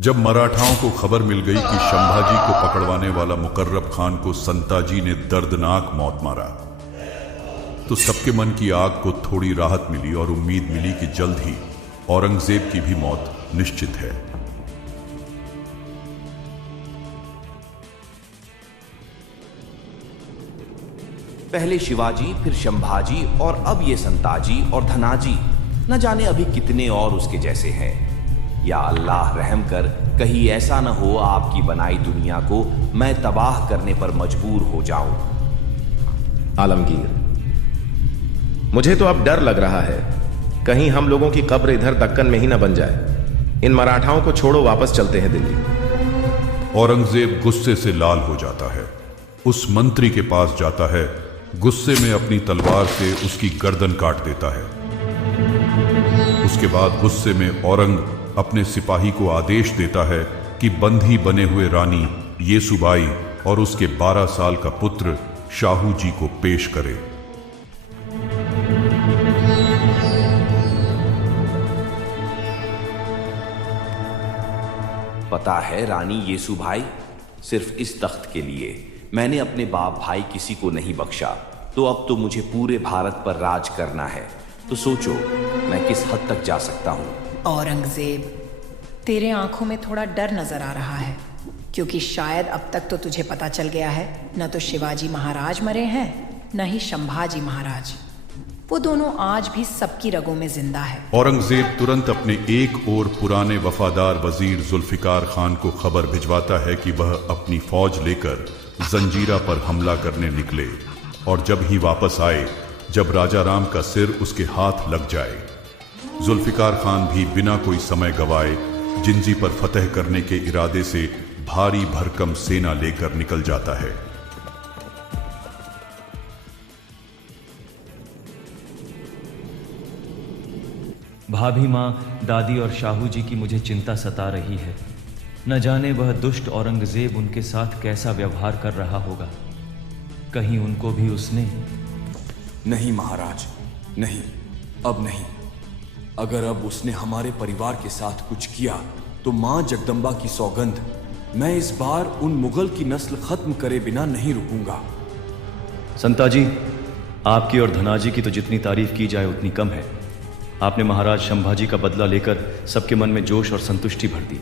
जब मराठाओं को खबर मिल गई कि संभाजी को पकड़वाने वाला मुकर्रब खान को संताजी ने दर्दनाक मौत मारा, तो सबके मन की आग को थोड़ी राहत मिली और उम्मीद मिली कि जल्द ही औरंगजेब की भी मौत निश्चित है। पहले शिवाजी, फिर संभाजी और अब ये संताजी और धनाजी, न जाने अभी कितने और उसके जैसे हैं। या अल्लाह रहम कर कहीं ऐसा न हो आपकी बनाई दुनिया को मैं तबाह करने पर मजबूर हो जाऊं। आलमगीर, मुझे तो अब डर लग रहा है कहीं हम लोगों की कब्र इधर दक्कन में ही न बन जाए। इन मराठाओं को छोड़ो, वापस चलते हैं दिल्ली। औरंगजेब गुस्से से लाल हो जाता है। उस मंत्री के पास जाता है, गुस्से में अपनी तलवार से उसकी गर्दन काट देता है। उसके बाद गुस्से में औरंग अपने सिपाही को आदेश देता है कि बंधी बने हुए रानी येसुबाई और उसके 12 साल का पुत्र शाहू जी को पेश करे। पता है रानी येसुबाई, सिर्फ इस तख्त के लिए मैंने अपने बाप भाई किसी को नहीं बख्शा, तो अब तो मुझे पूरे भारत पर राज करना है। तो सोचो मैं किस हद तक जा सकता हूं। औरंगजेब, तेरे आंखों में थोड़ा डर नजर आ रहा है, क्योंकि शायद अब तक तो तुझे पता चल गया है न तो शिवाजी महाराज मरे हैं न ही संभाजी महाराज। वो दोनों आज भी सबकी रगों में जिंदा है। औरंगजेब तुरंत अपने एक और पुराने वफादार वजीर जुल्फिकार खान को खबर भिजवाता है कि वह अपनी फौज लेकर जंजीरा पर हमला करने निकले, और जब ही वापस आए, जब राजा राम का सिर उसके हाथ लग जाए। जुल्फिकार खान भी बिना कोई समय गवाए जिंजी पर फतह करने के इरादे से भारी भरकम सेना लेकर निकल जाता है। भाभी माँ, दादी और शाहू जी की मुझे चिंता सता रही है। न जाने वह दुष्ट औरंगजेब उनके साथ कैसा व्यवहार कर रहा होगा। कहीं उनको भी उसने... नहीं महाराज, नहीं, अब नहीं। अगर अब उसने हमारे परिवार के साथ कुछ किया तो मां जगदम्बा की सौगंध, मैं इस बार उन मुगल की नस्ल खत्म करे बिना नहीं रुकूंगा। संताजी, आपकी और धनाजी की तो जितनी तारीफ की जाए उतनी कम है। आपने महाराज संभाजी का बदला लेकर सबके मन में जोश और संतुष्टि भर दी।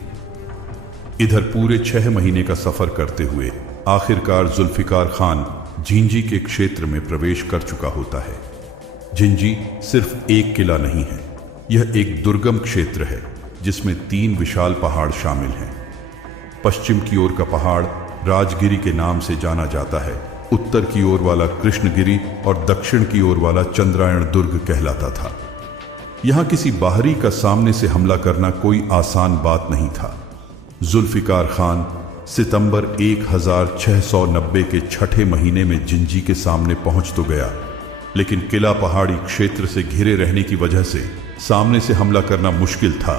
इधर पूरे 6 महीने का सफर करते हुए आखिरकार जुल्फिकार खान झिंझी के क्षेत्र में प्रवेश कर चुका होता है। झिंझी सिर्फ एक किला नहीं है, यह एक दुर्गम क्षेत्र है जिसमें 3 विशाल पहाड़ शामिल हैं। पश्चिम की ओर का पहाड़ राजगिरी के नाम से जाना जाता है, उत्तर की ओर वाला कृष्णगिरी और दक्षिण की ओर वाला चंद्रायण दुर्ग कहलाता था। यहां किसी बाहरी का सामने से हमला करना कोई आसान बात नहीं था। जुल्फिकार खान सितंबर 1690 के 6ठे महीने में झिंझी के सामने पहुंच तो गया, लेकिन किला पहाड़ी क्षेत्र से घिरे रहने की वजह से सामने से हमला करना मुश्किल था।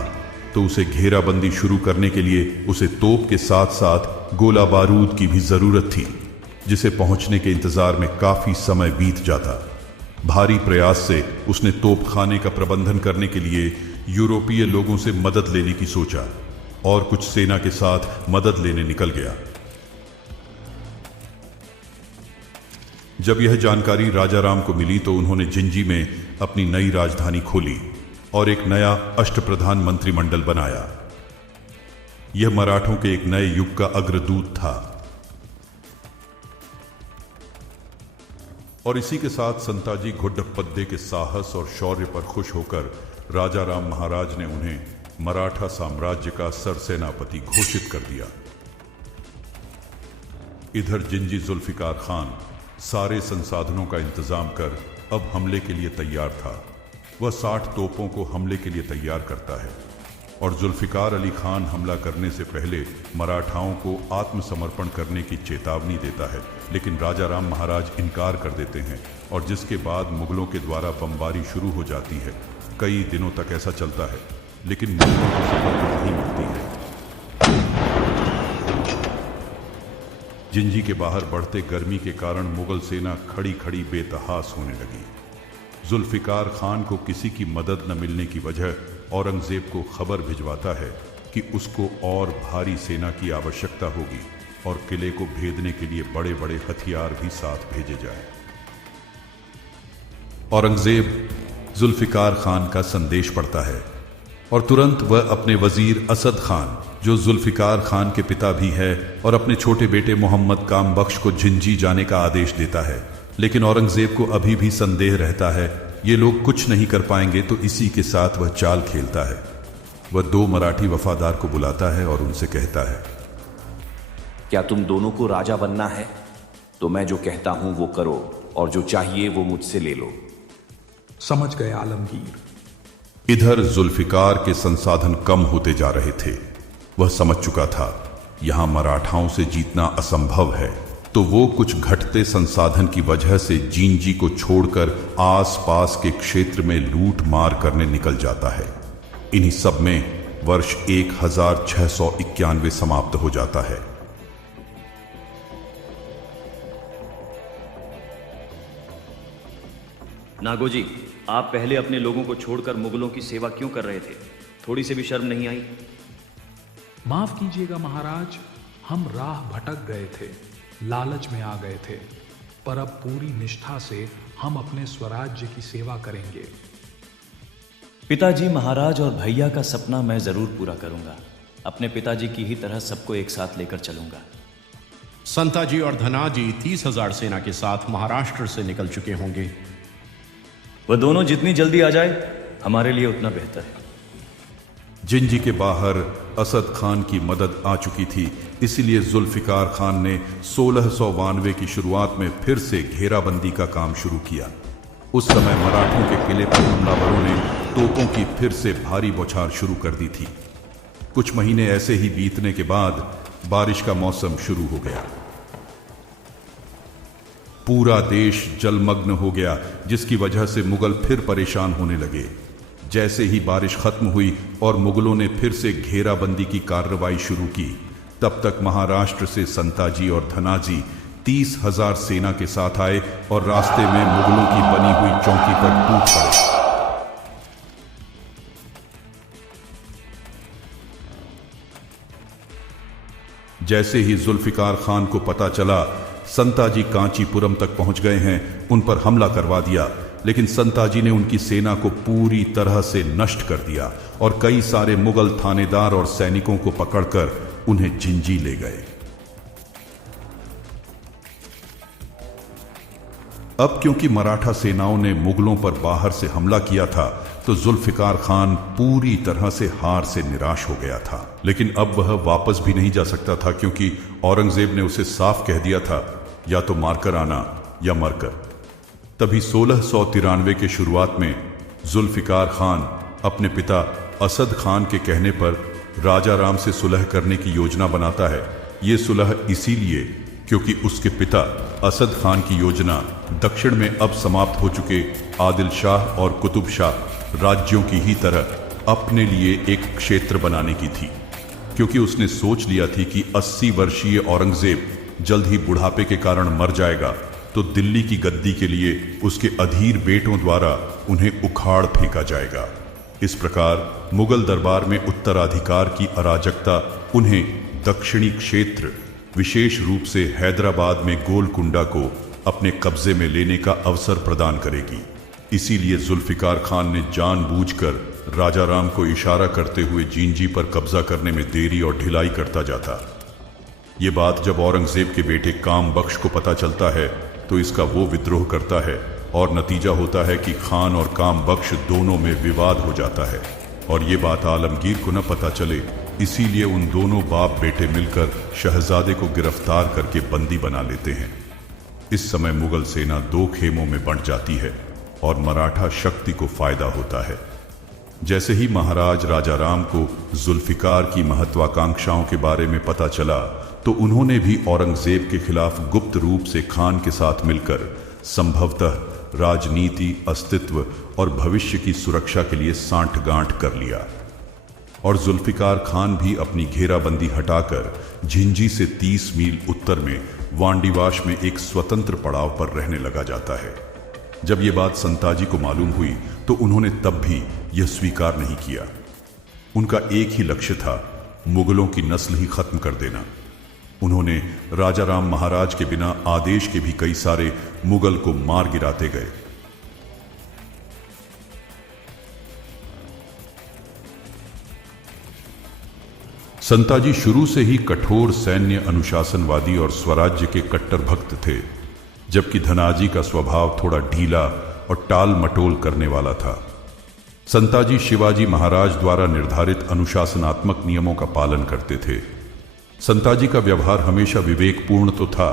तो उसे घेराबंदी शुरू करने के लिए उसे तोप के साथ साथ गोला बारूद की भी जरूरत थी, जिसे पहुंचने के इंतजार में काफी समय बीत जाता। भारी प्रयास से उसने तोपखाने का प्रबंधन करने के लिए यूरोपीय लोगों से मदद लेने की सोचा और कुछ सेना के साथ मदद लेने निकल गया। जब यह जानकारी राजा राम को मिली तो उन्होंने झिंझी में अपनी नई राजधानी खोली और एक नया अष्टप्रधान मंत्रिमंडल बनाया। यह मराठों के एक नए युग का अग्रदूत था। और इसी के साथ संताजी घोड़प्पदे के साहस और शौर्य पर खुश होकर राजा राम महाराज ने उन्हें मराठा साम्राज्य का सरसेनापति घोषित कर दिया। इधर झिंझी जुल्फिकार खान सारे संसाधनों का इंतजाम कर अब हमले के लिए तैयार था। वह 60 तोपों को हमले के लिए तैयार करता है और जुल्फिकार अली खान हमला करने से पहले मराठाओं को आत्मसमर्पण करने की चेतावनी देता है, लेकिन राजा राम महाराज इनकार कर देते हैं और जिसके बाद मुगलों के द्वारा बमबारी शुरू हो जाती है। कई दिनों तक ऐसा चलता है, लेकिन मुगलों को सफलता नहीं मिलती है। झिंझी के बाहर बढ़ते गर्मी के कारण मुगल सेना खड़ी खड़ी बेतहास होने लगी। जुल्फिकार खान को किसी की मदद न मिलने की वजह औरंगजेब को खबर भिजवाता है कि उसको और भारी सेना की आवश्यकता होगी और किले को भेदने के लिए बड़े बड़े हथियार भी साथ भेजे जाएं। औरंगजेब जुल्फिकार खान का संदेश पढ़ता है और तुरंत वह अपने वजीर असद खान, जो जुल्फिकार खान के पिता भी है, और अपने छोटे बेटे मोहम्मद काम बख्श को झिंझी जाने का आदेश देता है। लेकिन औरंगजेब को अभी भी संदेह रहता है, ये लोग कुछ नहीं कर पाएंगे, तो इसी के साथ वह चाल खेलता है। वह 2 मराठी वफादार को बुलाता है और उनसे कहता है, क्या तुम दोनों को राजा बनना है? तो मैं जो कहता हूं वो करो, और जो चाहिए वो मुझसे ले लो। समझ गए आलमगीर। इधर जुल्फिकार के संसाधन कम होते जा रहे थे। वह समझ चुका था यहां मराठाओं से जीतना असंभव है, तो वो कुछ घटते संसाधन की वजह से जींजी को छोड़कर आसपास के क्षेत्र में लूट मार करने निकल जाता है। इन्हीं सब में वर्ष 1691 समाप्त हो जाता है। नागोजी, आप पहले अपने लोगों को छोड़कर मुगलों की सेवा क्यों कर रहे थे? थोड़ी सी भी शर्म नहीं आई? माफ कीजिएगा महाराज, हम राह भटक गए थे, लालच में आ गए थे, पर अब पूरी निष्ठा से हम अपने स्वराज्य की सेवा करेंगे। पिताजी, महाराज और भैया का सपना मैं जरूर पूरा करूंगा। अपने पिताजी की ही तरह सबको एक साथ लेकर चलूंगा। संताजी और धनाजी 30,000 सेना के साथ महाराष्ट्र से निकल चुके होंगे। वह दोनों जितनी जल्दी आ जाए हमारे लिए उतना बेहतर है। जिंजी के बाहर असद खान की मदद आ चुकी थी, इसलिए जुल्फिकार खान ने 1692 की शुरुआत में फिर से घेराबंदी का काम शुरू किया। उस समय मराठों के किले पर हमलावरों ने तोपों की फिर से भारी बौछार शुरू कर दी थी। कुछ महीने ऐसे ही बीतने के बाद बारिश का मौसम शुरू हो गया। पूरा देश जलमग्न हो गया, जिसकी वजह से मुगल फिर परेशान होने लगे। जैसे ही बारिश खत्म हुई और मुगलों ने फिर से घेराबंदी की कार्रवाई शुरू की, तब तक महाराष्ट्र से संताजी और धनाजी 30,000 सेना के साथ आए और रास्ते में मुगलों की बनी हुई चौकी पर टूट पड़े। जैसे ही जुल्फिकार खान को पता चला संताजी कांचीपुरम तक पहुंच गए हैं, उन पर हमला करवा दिया। लेकिन संताजी ने उनकी सेना को पूरी तरह से नष्ट कर दिया और कई सारे मुगल थानेदार और सैनिकों को पकड़कर उन्हें जिंजी ले गए। अब क्योंकि मराठा सेनाओं ने मुगलों पर बाहर से हमला किया था, तो जुल्फिकार खान पूरी तरह से हार से निराश हो गया था। लेकिन अब वह वापस भी नहीं जा सकता था, क्योंकि औरंगजेब ने उसे साफ कह दिया था, या तो मारकर आना या मरकर। तभी 1693 के शुरुआत में जुल्फिकार खान अपने पिता असद खान के कहने पर राजा राम से सुलह करने की योजना बनाता है। ये सुलह इसीलिए क्योंकि उसके पिता असद खान की योजना दक्षिण में अब समाप्त हो चुके आदिल शाह और कुतुब शाह राज्यों की ही तरह अपने लिए एक क्षेत्र बनाने की थी। क्योंकि उसने सोच लिया थी कि 80 वर्षीय औरंगजेब जल्द ही बुढ़ापे के कारण मर जाएगा, तो दिल्ली की गद्दी के लिए उसके अधीर बेटों द्वारा उन्हें उखाड़ फेंका जाएगा। इस प्रकार मुगल दरबार में उत्तराधिकार की अराजकता उन्हें दक्षिणी क्षेत्र, विशेष रूप से हैदराबाद में गोलकुंडा को अपने कब्जे में लेने का अवसर प्रदान करेगी। इसीलिए जुल्फिकार खान ने जानबूझकर राजा राम को इशारा करते हुए जींजी पर कब्जा करने में देरी और ढिलाई करता जाता। ये बात जब औरंगजेब के बेटे काम बख्श को पता चलता है, तो इसका वो विद्रोह करता है और नतीजा होता है कि खान और काम बख्श दोनों में विवाद हो जाता है। और ये बात आलमगीर को न पता चले, इसीलिए उन दोनों बाप बेटे मिलकर शहजादे को गिरफ्तार करके बंदी बना लेते हैं। इस समय मुगल सेना 2 खेमों में बंट जाती है और मराठा शक्ति को फायदा होता है। जैसे ही महाराज राजा राम को जुल्फिकार की महत्वाकांक्षाओं के बारे में पता चला, तो उन्होंने भी औरंगजेब के खिलाफ गुप्त रूप से खान के साथ मिलकर संभवतः राजनीति, अस्तित्व और भविष्य की सुरक्षा के लिए सांठगांठ कर लिया। और जुल्फिकार खान भी अपनी घेराबंदी हटाकर झिंझी से 30 मील उत्तर में वांडीवाश में एक स्वतंत्र पड़ाव पर रहने लगा जाता है। जब ये बात संताजी को मालूम हुई, तो उन्होंने तब भी यह स्वीकार नहीं किया। उनका एक ही लक्ष्य था मुगलों की नस्ल ही खत्म कर देना। उन्होंने राजा राम महाराज के बिना आदेश के भी कई सारे मुगल को मार गिराते गए। संताजी शुरू से ही कठोर सैन्य अनुशासनवादी और स्वराज्य के कट्टर भक्त थे, जबकि धनाजी का स्वभाव थोड़ा ढीला और टाल मटोल करने वाला था। संताजी शिवाजी महाराज द्वारा निर्धारित अनुशासनात्मक नियमों का पालन करते थे। संताजी का व्यवहार हमेशा विवेकपूर्ण तो था,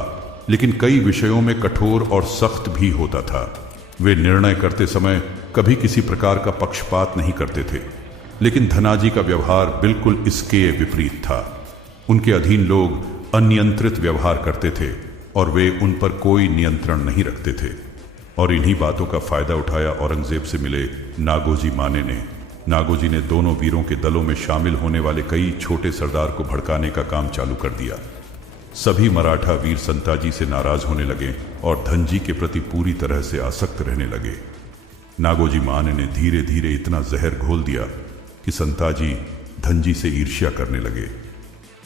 लेकिन कई विषयों में कठोर और सख्त भी होता था। वे निर्णय करते समय कभी किसी प्रकार का पक्षपात नहीं करते थे, लेकिन धनाजी का व्यवहार बिल्कुल इसके विपरीत था। उनके अधीन लोग अनियंत्रित व्यवहार करते थे और वे उन पर कोई नियंत्रण नहीं रखते थे। और इन्हीं बातों का फायदा उठाया औरंगजेब से मिले नागोजी माने ने। नागोजी ने दोनों वीरों के दलों में शामिल होने वाले कई छोटे सरदार को भड़काने का काम चालू कर दिया। सभी मराठा वीर संताजी से नाराज होने लगे और धनजी के प्रति पूरी तरह से आसक्त रहने लगे। नागोजी माने ने धीरे धीरे इतना जहर घोल दिया कि संताजी धनजी से ईर्ष्या करने लगे।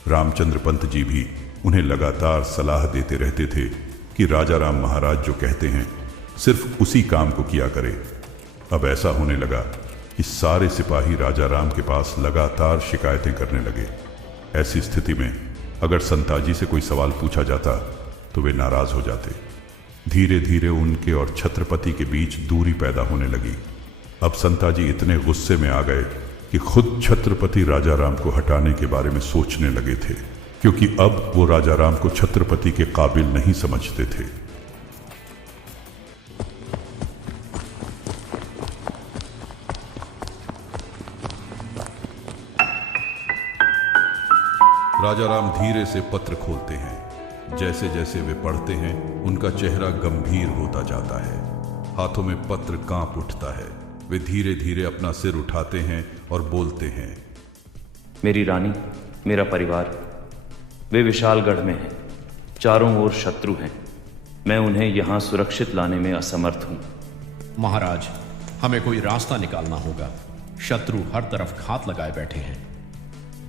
रामचंद्र पंत जी भी उन्हें लगातार सलाह देते रहते थे कि राजा राम महाराज जो कहते हैं सिर्फ उसी काम को किया करे। अब ऐसा होने लगा कि सारे सिपाही राजा राम के पास लगातार शिकायतें करने लगे। ऐसी स्थिति में अगर संताजी से कोई सवाल पूछा जाता तो वे नाराज हो जाते। धीरे धीरे उनके और छत्रपति के बीच दूरी पैदा होने लगी। अब संताजी इतने गुस्से में आ गए कि खुद छत्रपति राजा राम को हटाने के बारे में सोचने लगे थे, क्योंकि अब वो राजा राम को छत्रपति के काबिल नहीं समझते थे। राजा राम धीरे से पत्र खोलते हैं। जैसे जैसे वे पढ़ते हैं उनका चेहरा गंभीर होता जाता है। हाथों में पत्र कांप उठता है। वे धीरे धीरे अपना सिर उठाते हैं और बोलते हैं, मेरी रानी, मेरा परिवार, वे विशालगढ़ में हैं। चारों ओर शत्रु हैं। मैं उन्हें यहां सुरक्षित लाने में असमर्थ हूं। महाराज, हमें कोई रास्ता निकालना होगा। शत्रु हर तरफ घात लगाए बैठे हैं।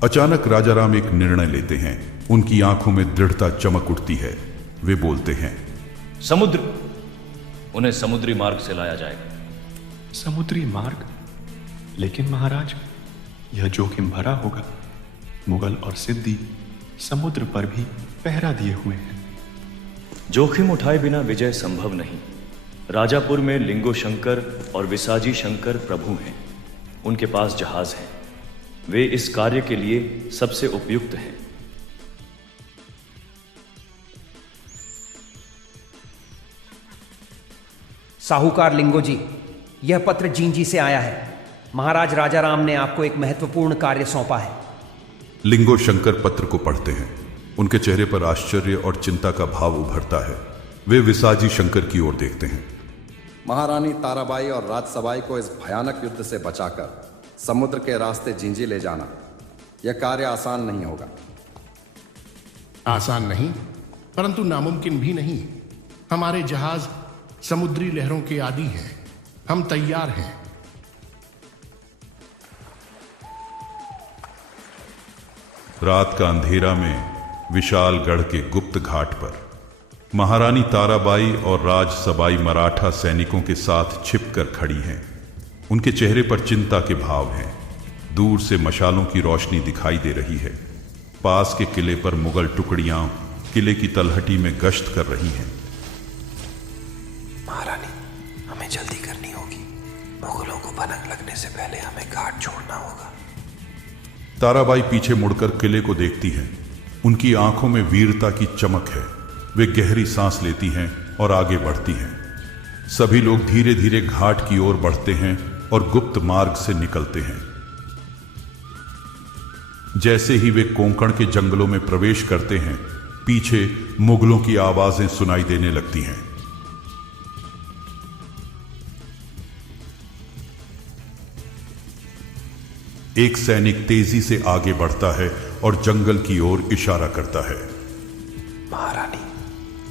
अचानक राजा राम एक निर्णय लेते हैं। उनकी आंखों में दृढ़ता चमक उठती है। वे बोलते हैं, समुद्र, उन्हें समुद्री मार्ग से लाया जाएगा। समुद्री मार्ग? लेकिन महाराज, यह जोखिम भरा होगा। मुगल और सिद्दी समुद्र पर भी पहरा दिए हुए हैं। जोखिम उठाए बिना विजय संभव नहीं। राजापुर में लिंगो शंकर और विसाजी शंकर प्रभु हैं। उनके पास जहाज हैं। वे इस कार्य के लिए सबसे उपयुक्त हैं। साहूकार लिंगो जी, यह पत्र जींजी से आया है। महाराज राजा राम ने आपको एक महत्वपूर्ण कार्य सौंपा है। लिंगो शंकर पत्र को पढ़ते हैं। उनके चेहरे पर आश्चर्य और चिंता का भाव उभरता है। वे विसाजी शंकर की ओर देखते हैं। महारानी ताराबाई और राजसबाई को इस भयानक युद्ध से बचाकर समुद्र के रास्ते जिंजी ले जाना, यह कार्य आसान नहीं होगा। आसान नहीं, परंतु नामुमकिन भी नहीं। हमारे जहाज समुद्री लहरों के आदी हैं। हम तैयार हैं। रात का अंधेरा में विशालगढ़ के गुप्त घाट पर महारानी ताराबाई और राजसबाई मराठा सैनिकों के साथ छिपकर खड़ी हैं। उनके चेहरे पर चिंता के भाव हैं। दूर से मशालों की रोशनी दिखाई दे रही है। पास के किले पर मुगल टुकड़ियां किले की तलहटी में गश्त कर रही हैं। महारानी, हमें जल्दी करनी होगी। मुगलों को भनक लगने से पहले हमें घाट छोड़ना होगा। ताराबाई पीछे मुड़कर किले को देखती हैं। उनकी आंखों में वीरता की चमक है। वे गहरी सांस लेती हैं और आगे बढ़ती हैं। सभी लोग धीरे धीरे घाट की ओर बढ़ते हैं और गुप्त मार्ग से निकलते हैं। जैसे ही वे कोंकण के जंगलों में प्रवेश करते हैं, पीछे मुगलों की आवाजें सुनाई देने लगती हैं। एक सैनिक तेजी से आगे बढ़ता है और जंगल की ओर इशारा करता है। महारानी,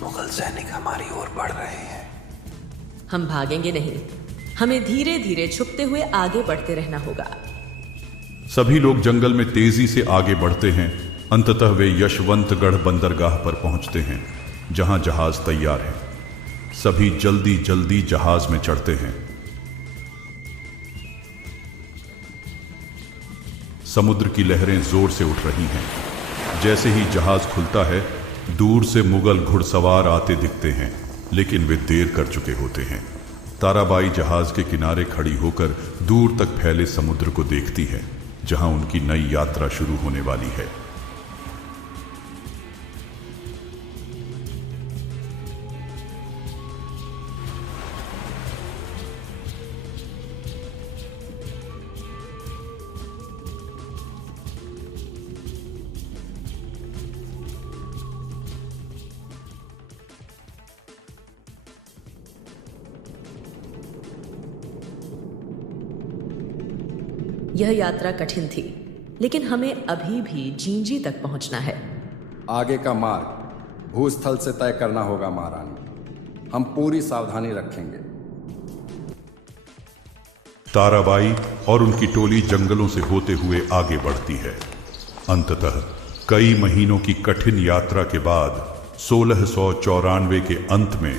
मुगल सैनिक हमारी ओर बढ़ रहे हैं। हम भागेंगे नहीं। हमें धीरे धीरे छुपते हुए आगे बढ़ते रहना होगा। सभी लोग जंगल में तेजी से आगे बढ़ते हैं। अंततः वे यशवंतगढ़ बंदरगाह पर पहुंचते हैं, जहां जहाज तैयार है। सभी जल्दी जल्दी जहाज में चढ़ते हैं। समुद्र की लहरें जोर से उठ रही हैं। जैसे ही जहाज खुलता है, दूर से मुगल घुड़सवार आते दिखते हैं, लेकिन वे देर कर चुके होते हैं। ताराबाई जहाज के किनारे खड़ी होकर दूर तक फैले समुद्र को देखती है, जहां उनकी नई यात्रा शुरू होने वाली है। यह यात्रा कठिन थी, लेकिन हमें अभी भी जींजी तक पहुंचना है। आगे का मार्ग भूस्थल से तय करना होगा महारानी। हम पूरी सावधानी रखेंगे। ताराबाई और उनकी टोली जंगलों से होते हुए आगे बढ़ती है। अंततः कई महीनों की कठिन यात्रा के बाद 1694 के अंत में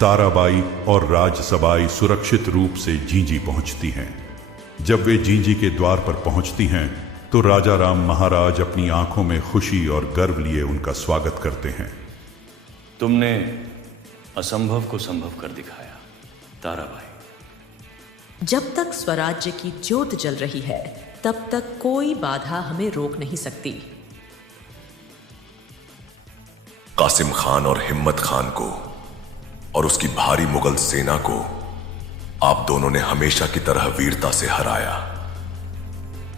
ताराबाई और राजसबाई सुरक्षित रूप से जींजी पहुंचती हैं। जब वे जींजी के द्वार पर पहुंचती हैं, तो राजा राम महाराज अपनी आंखों में खुशी और गर्व लिए उनका स्वागत करते हैं। तुमने असंभव को संभव कर दिखाया, ताराबाई। जब तक स्वराज्य की ज्योत जल रही है, तब तक कोई बाधा हमें रोक नहीं सकती। कासिम खान और हिम्मत खान को और उसकी भारी मुगल सेना को आप दोनों ने हमेशा की तरह वीरता से हराया।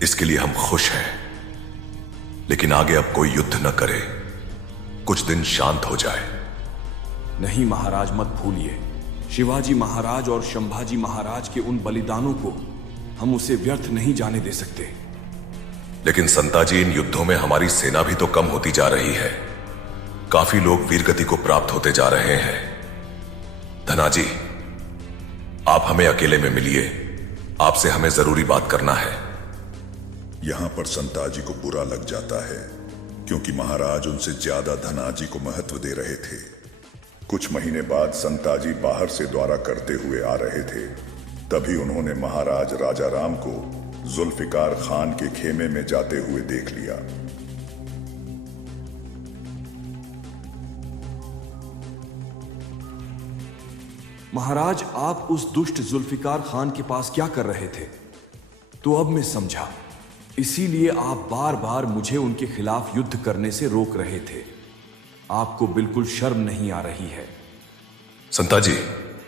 इसके लिए हम खुश हैं, लेकिन आगे अब कोई युद्ध न करे। कुछ दिन शांत हो जाए। नहीं महाराज, मत भूलिए, शिवाजी महाराज और संभाजी महाराज के उन बलिदानों को हम उसे व्यर्थ नहीं जाने दे सकते। लेकिन संताजी, इन युद्धों में हमारी सेना भी तो कम होती जा रही है। काफी लोग वीरगति को प्राप्त होते जा रहे हैं। धनाजी, आप हमें अकेले में मिलिए। आपसे हमें जरूरी बात करना है। यहां पर संताजी को बुरा लग जाता है, क्योंकि महाराज उनसे ज्यादा धनाजी को महत्व दे रहे थे। कुछ महीने बाद संताजी बाहर से दौरा करते हुए आ रहे थे। तभी उन्होंने महाराज राजा राम को जुल्फिकार खान के खेमे में जाते हुए देख लिया। महाराज, आप उस दुष्ट जुल्फिकार खान के पास क्या कर रहे थे? तो अब मैं समझा, इसीलिए आप बार बार मुझे उनके खिलाफ युद्ध करने से रोक रहे थे। आपको बिल्कुल शर्म नहीं आ रही है? संताजी,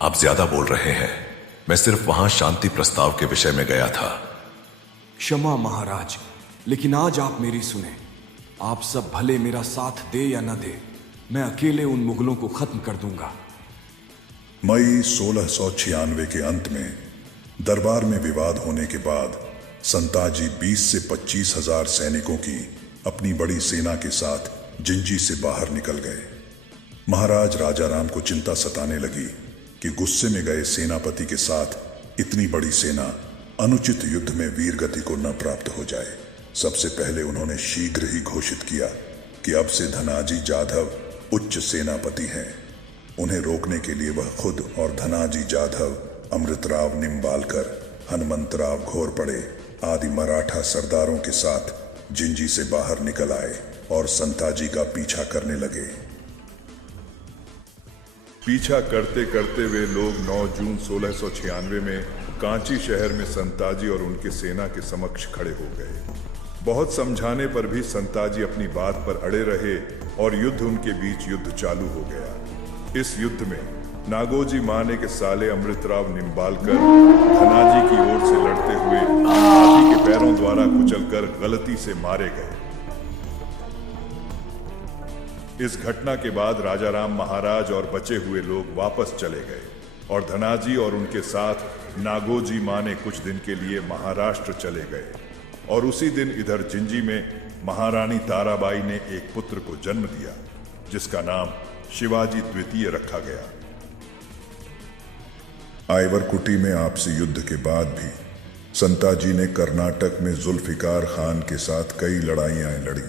आप ज्यादा बोल रहे हैं। मैं सिर्फ वहां शांति प्रस्ताव के विषय में गया था। क्षमा महाराज, लेकिन आज आप मेरी सुने। आप सब भले मेरा साथ दे या न दे, मैं अकेले उन मुगलों को खत्म कर दूंगा। मई 1696 के अंत में दरबार में विवाद होने के बाद संताजी 20 से 25 हजार सैनिकों की अपनी बड़ी सेना के साथ जिंजी से बाहर निकल गए। महाराज राजा राम को चिंता सताने लगी कि गुस्से में गए सेनापति के साथ इतनी बड़ी सेना अनुचित युद्ध में वीर गति को न प्राप्त हो जाए। सबसे पहले उन्होंने शीघ्र ही घोषित किया कि अब से धनाजी जाधव उच्च सेनापति हैं। उन्हें रोकने के लिए वह खुद और धनाजी जाधव, अमृतराव निम्बालकर, हनुमंतराव घोरपड़े आदि मराठा सरदारों के साथ जिंजी से बाहर निकल आए और संताजी का पीछा करने लगे। पीछा करते करते वे लोग 9 जून 1696 में कांची शहर में संताजी और उनके सेना के समक्ष खड़े हो गए। बहुत समझाने पर भी संताजी अपनी बात पर अड़े रहे और युद्ध उनके बीच युद्ध चालू हो गया। इस युद्ध में नागोजी माने के साले अमृतराव निम्बालकर धनाजी की ओर से लड़ते हुए हाथी के पैरों द्वारा कुचलकर गलती से मारे गए। इस घटना के बाद राजा राम महाराज और बचे हुए लोग वापस चले गए और धनाजी और उनके साथ नागोजी माने कुछ दिन के लिए महाराष्ट्र चले गए। और उसी दिन इधर जिंजी में महारानी ताराबाई ने एक पुत्र को जन्म दिया, जिसका नाम शिवाजी द्वितीय रखा गया। आइवरकुटी में आपसी युद्ध के बाद भी संताजी ने कर्नाटक में जुल्फिकार खान के साथ कई लड़ाइयां लड़ी,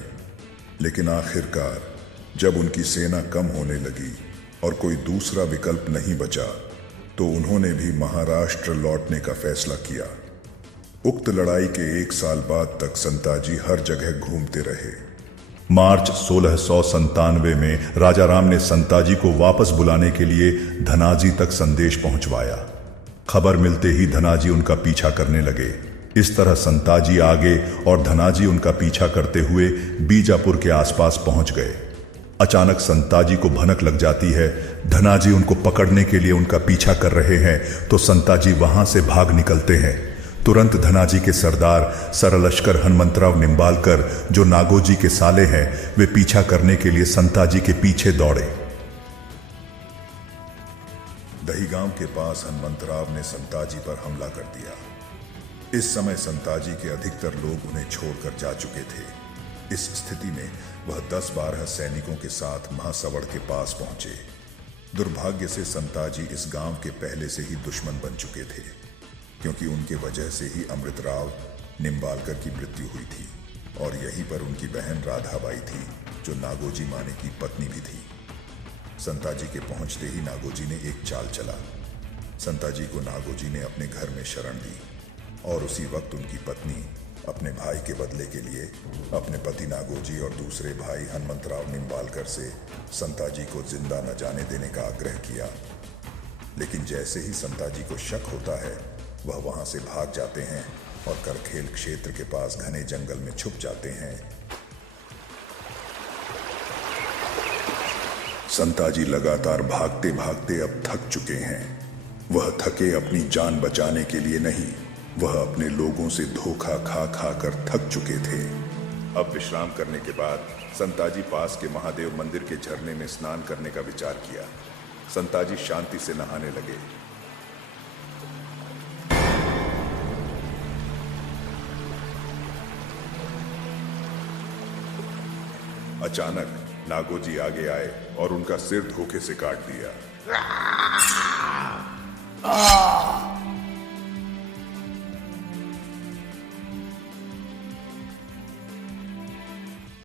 लेकिन आखिरकार जब उनकी सेना कम होने लगी और कोई दूसरा विकल्प नहीं बचा तो उन्होंने भी महाराष्ट्र लौटने का फैसला किया। उक्त लड़ाई के 1 साल बाद तक संताजी हर जगह घूमते रहे। मार्च 1697 में राजा राम ने संताजी को वापस बुलाने के लिए धनाजी तक संदेश पहुंचवाया। खबर मिलते ही धनाजी उनका पीछा करने लगे। इस तरह संताजी आगे और धनाजी उनका पीछा करते हुए बीजापुर के आसपास पहुंच गए। अचानक संताजी को भनक लग जाती है। धनाजी उनको पकड़ने के लिए उनका पीछा कर रहे हैं तो संताजी वहां से भाग निकलते हैं। तुरंत धनाजी के सरदार सरलश्कर हनुमंतराव निंबालकर, जो नागोजी के साले हैं, वे पीछा करने के लिए संताजी के पीछे दौड़े। दहीगांव के पास हनुमंतराव ने संताजी पर हमला कर दिया। इस समय संताजी के अधिकतर लोग उन्हें छोड़कर जा चुके थे। इस स्थिति में वह 10-12 सैनिकों के साथ महासवड़ के पास पहुंचे। दुर्भाग्य से संताजी इस गांव के पहले से ही दुश्मन बन चुके थे, क्योंकि उनके वजह से ही अमृतराव निंबालकर की मृत्यु हुई थी और यहीं पर उनकी बहन राधाबाई थी, जो नागोजी माने की पत्नी भी थी। संताजी के पहुंचते ही नागोजी ने एक चाल चला। संताजी को नागोजी ने अपने घर में शरण दी और उसी वक्त उनकी पत्नी अपने भाई के बदले के लिए अपने पति नागोजी और दूसरे भाई हनुमंतराव निंबालकर से संताजी को जिंदा न जाने देने का आग्रह किया। लेकिन जैसे ही संताजी को शक होता है, वह वहां से भाग जाते हैं और करखेल क्षेत्र के पास घने जंगल में छुप जाते हैं। संताजी लगातार भागते भागते अब थक चुके हैं। वह थके अपनी जान बचाने के लिए नहीं, वह अपने लोगों से धोखा खा खा कर थक चुके थे। अब विश्राम करने के बाद संताजी पास के महादेव मंदिर के झरने में स्नान करने का विचार किया। संताजी शांति से नहाने लगे। अचानक नागोजी आगे आए और उनका सिर धोखे से काट दिया।